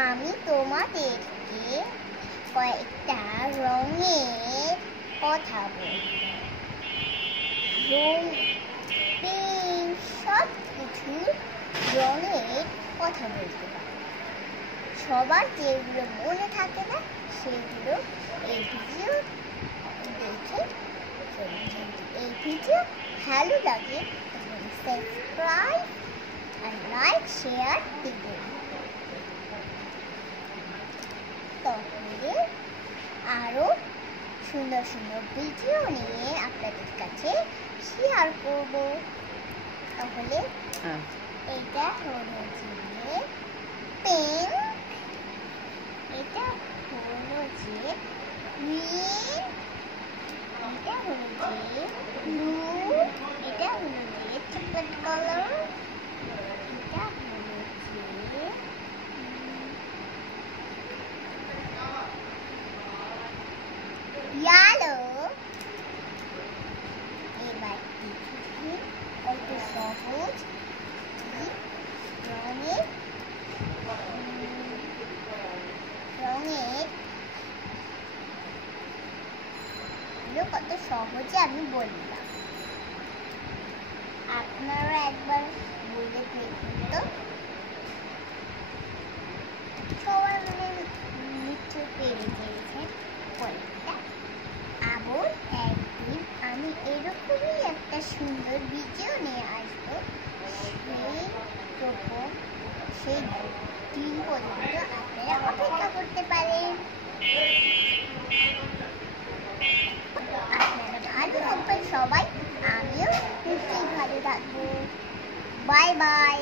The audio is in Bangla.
আমি তোমাদেরকে কয়েকটা রঙের কথা বলবো। রং, পেন, সব কিছু রঙের কথা বলতে পারি। সবার যেগুলো মনে থাকে না সেগুলো এই ভিডিও দেখে এই ভিডিও ভালো লাগে সাবস্ক্রাইব আর লাইক শেয়ার দিবেন। তাহলে আরো সুন্দর সুন্দর ভিডিও নিয়ে আপনাদের কাছে শেয়ার করব। তাহলে এটা হলো যে পেন, এটা হলো যে গ্রিন, এটা হলো যে ব্লু, এটা হলো যে চকলেট কালার, এটা হলো যে yellow. এবার অল্প সবুজ রঙের কত সহজে আমি বললাম। আপনারা একবার বলে দেখুন তো। সবাই নিশ্চয় পেরে গিয়েছেন কয়েকটা। আবার একদিন আমি এরকমই একটা সুন্দর ভিডিও নিয়ে আসবো। সেই দিন পর্যন্ত আপনারা অপেক্ষা করতে পারেন। আপনারা ভালো থাকবেন সবাই, আমিও নিশ্চয়ই ভালো থাকবো। Bye bye.